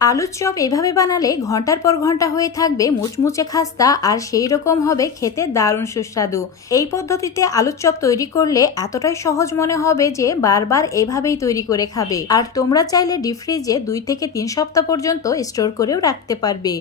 আলুর চপ এইভাবে বানালে ঘন্টার পর ঘন্টা হয়ে থাকবে মুচমুচে খাস্তা, আর সেই রকম হবে খেতে দারুণ সুস্বাদু। এই পদ্ধতিতে আলুর চপ তৈরি করলে এতটাই সহজ মনে হবে যে বারবার এভাবেই তৈরি করে খাবে। আর তোমরা চাইলে ডিপ ফ্রিজে 2 থেকে 3 সপ্তাহ পর্যন্ত স্টোর করেও রাখতে পারবে।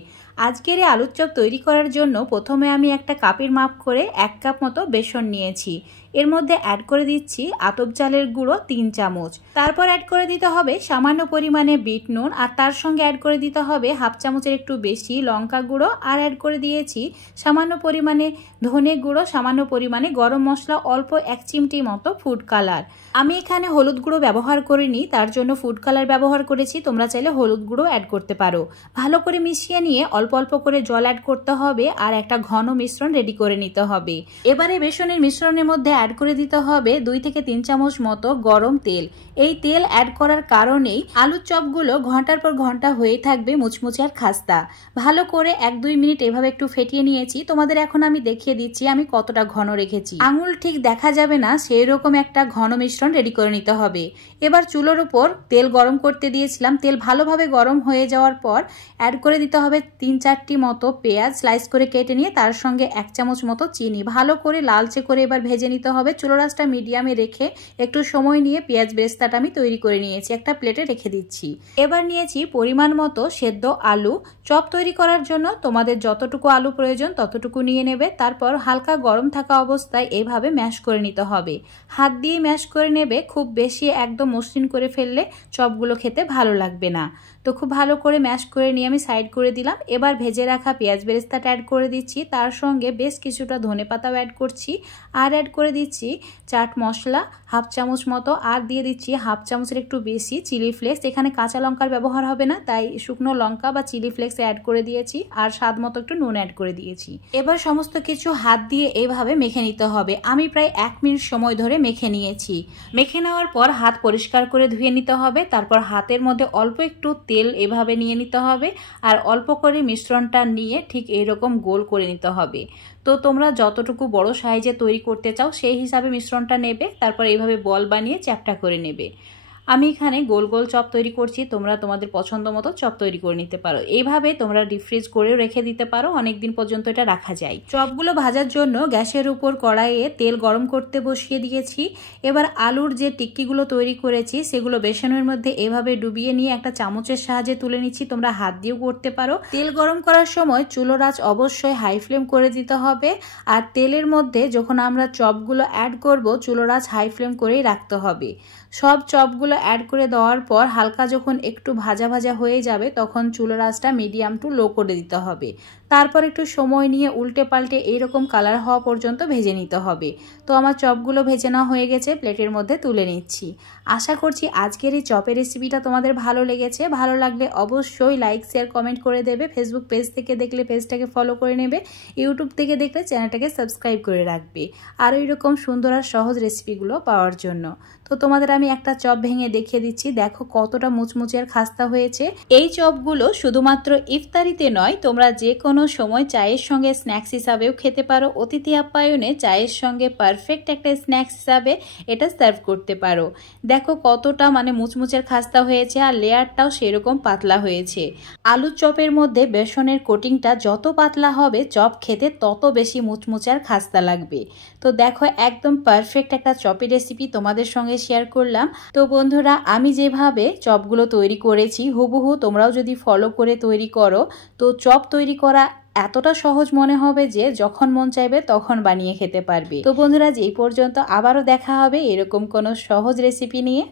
আজকের এই আলুর চপ তৈরি করার জন্য প্রথমে আমি একটা কাপের মাপ করে 1 কাপ মতো বেসন নিয়েছি। এর মধ্যে অ্যাড করে দিচ্ছি আতপ চালের গুঁড়ো 3 চামচ। তারপর অ্যাড করে দিতে হবে সামান্য পরিমাণে বিট নুন, আর তার সঙ্গে অ্যাড করে দিতে হবে হাফ চামচের একটু বেশি লঙ্কা গুঁড়ো, আর অ্যাড করে দিয়েছি সামান্য পরিমাণে ধনে গুঁড়ো, সামান্য পরিমাণে গরম মশলা, অল্প 1 চিমটি মতো ফুড কালার। আমি এখানে হলুদ গুঁড়ো ব্যবহার করিনি, তার জন্য ফুড কালার ব্যবহার করেছি। তোমরা চাইলে হলুদ গুঁড়ো অ্যাড করতে পারো। ভালো করে মিশিয়ে নিয়ে অল্প অল্প করে জল অ্যাড করতে হবে, আর একটা ঘন মিশ্রণ রেডি করে নিতে হবে। এবারে বেসনের মিশ্রণের মধ্যে অ্যাড করে দিতে হবে 2 থেকে 3 চামচ মতো গরম তেল। এই তেল অ্যাড করার কারণেই আলুর চপগুলো ঘন্টার পর ঘন্টা হয়ে থাকবে মুচমুচে আর খাস্তা। ভালো করে 1-2 মিনিট এভাবে একটু ফেটিয়ে নিয়েছি। তোমাদের এখন আমি দেখিয়ে দিচ্ছি আমি কতটা ঘন রেখেছি। আঙুল ঠিক দেখা যাবে না সেই রকম একটা ঘন মিশ্রণ রেডি করে নিতে হবে। এবার চুলোর উপর তেল গরম করতে দিয়েছিলাম। তেল ভালোভাবে গরম হয়ে যাওয়ার পর অ্যাড করে দিতে হবে 3-4টি মতো পেঁয়াজ স্লাইস করে কেটে নিয়ে, তার সঙ্গে 1 চামচ মতো চিনি। ভালো করে লালচে করে এবার ভেজে নিতে হবে। চুলোর আঁচটা মিডিয়ামে রেখে একটু সময় নিয়ে পেঁয়াজ বেরেস্তাটা আমি তৈরি করে নিয়েছি, একটা প্লেটে রেখে দিচ্ছি। এবার নিয়েছি পরিমাণ মতো সেদ্ধ আলু। চপ তৈরি করার জন্য তোমাদের যতটুকু আলু প্রয়োজন ততটুকু নিয়ে নেবে। তারপর হালকা গরম থাকা অবস্থায় এইভাবে ম্যাশ করে নিতে হবে। হাত দিয়ে ম্যাশ করে নেবে, খুব বেশি একদম মসৃণ করে ফেললে চপগুলো খেতে ভালো লাগবে না। তো খুব ভালো করে ম্যাশ করে নিয়ে আমি সাইড করে দিলাম। এবার ভেজে রাখা পেঁয়াজ বেরেস্তাটা অ্যাড করে দিচ্ছি, তার সঙ্গে বেশ কিছুটা ধনেপাতাও অ্যাড করছি, আর অ্যাড করে দিচ্ছি চাট মশলা হাফ চামচ মতো, আর দিয়ে দিচ্ছি হাফ চামচের একটু বেশি চিলি ফ্লেক্স। এখানে কাঁচা লঙ্কার ব্যবহার হবে না, তাই শুকনো লঙ্কা বা চিলি ফ্লেক্স অ্যাড করে দিয়েছি, আর স্বাদ মতো একটু নুন অ্যাড করে দিয়েছি। এবার সমস্ত কিছু হাত দিয়ে এইভাবে মেখে নিতে হবে। আমি প্রায় 1 মিনিট সময় ধরে মেখে নিয়েছি। মেখে নেওয়ার পর হাত পরিষ্কার করে ধুয়ে নিতে হবে। তারপর হাতের মধ্যে অল্প একটু তেল এভাবে নিয়ে নিতে হবে, আর অল্প করে মিশ্রণটা নিয়ে ঠিক এইরকম গোল করে নিতে হবে। তো তোমরা যতটুকু বড় সাইজে তৈরি করতে চাও সেই হিসাবে মিশ্রণটা নেবে। তারপর এইভাবে বল বানিয়ে চ্যাপ্টা করে নেবে। আমি এখানে গোল গোল চপ তৈরি করছি, তোমরা তোমাদের পছন্দ মতো চপ তৈরি করে নিতে পারো। এইভাবে তোমরা ডিপ ফ্রিজ করেও রেখে দিতে পারো, অনেকদিন পর্যন্ত এটা রাখা যায়। চপগুলো ভাজার জন্য গ্যাসের উপর কড়াইয়ে তেল গরম করতে বসিয়ে দিয়েছি। এবার আলুর যে টিক্কিগুলো তৈরি করেছি সেগুলো বেসনের মধ্যে এভাবে ডুবিয়ে নিয়ে একটা চামচের সাহায্যে তুলে নিচ্ছি। তোমরা হাত দিয়েও করতে পারো। তেল গরম করার সময় চুলোর আঁচ অবশ্যই হাই ফ্লেম করে দিতে হবে, আর তেলের মধ্যে যখন আমরা চপগুলো অ্যাড করব চুলোর আঁচ হাই ফ্লেম করেই রাখতে হবে। সব চপগুলো অ্যাড করে দেওয়ার পর হালকা যখন একটু ভাজা ভাজা হয়ে যাবে তখন চুলার আঁচটা মিডিয়াম টু লো করে দিতে হবে। তারপর একটু সময় নিয়ে উল্টে পাল্টে এইরকম কালার হওয়া পর্যন্ত ভেজে নিতে হবে। তো আমার চপগুলো ভেজে নেওয়া হয়ে গেছে, প্লেটের মধ্যে তুলে নিচ্ছি। আশা করছি আজকের এই চপের রেসিপিটা তোমাদের ভালো লেগেছে। ভালো লাগলে অবশ্যই লাইক শেয়ার কমেন্ট করে দেবে। ফেসবুক পেজ থেকে দেখলে পেজটাকে ফলো করে নেবে, ইউটিউব থেকে দেখলে চ্যানেলটাকে সাবস্ক্রাইব করে রাখবে আর এরকম সুন্দর আর সহজ রেসিপিগুলো পাওয়ার জন্য। তো তোমাদের আমি একটা চপ ভেঙে দেখিয়ে দিচ্ছি, দেখো কতটা মুচমুচে আর খাস্তা হয়েছে। এই চপগুলো শুধুমাত্র ইফতারিতে নয়, তোমরা যে কোনো সময় চায়ের সঙ্গে স্ন্যাক্স হিসাবেও খেতে পারো। অতিথি আপ্যায়নে চায়ের সঙ্গে পারফেক্ট একটা স্ন্যাক্স হিসাবে এটা সার্ভ করতে পারো। দেখো কতটা মুচমুচের খাস্তা হয়েছে, আর লেয়ারটাও সেরকম পাতলা হয়েছে। আলুর চপের মধ্যে বেসনের কোটিংটা যত পাতলা হবে চপ খেতে তত বেশি মুচমুচে আর খাস্তা লাগবে। তো দেখো একদম পারফেক্ট একটা চপের রেসিপি তোমাদের সঙ্গে শেয়ার করলাম। তো বন্ধুরা, আমি যেভাবে চপগুলো তৈরি করেছি হুবহু তোমরাও যদি ফলো করে তৈরি করো তো চপ তৈরি করা এতটা সহজ মনে হবে যে যখন মন চাইবে তখন বানিয়ে খেতে পারবে। তো বন্ধুরা, এই পর্যন্ত আবারও দেখা হবে এরকম কোনো সহজ রেসিপি নিয়ে।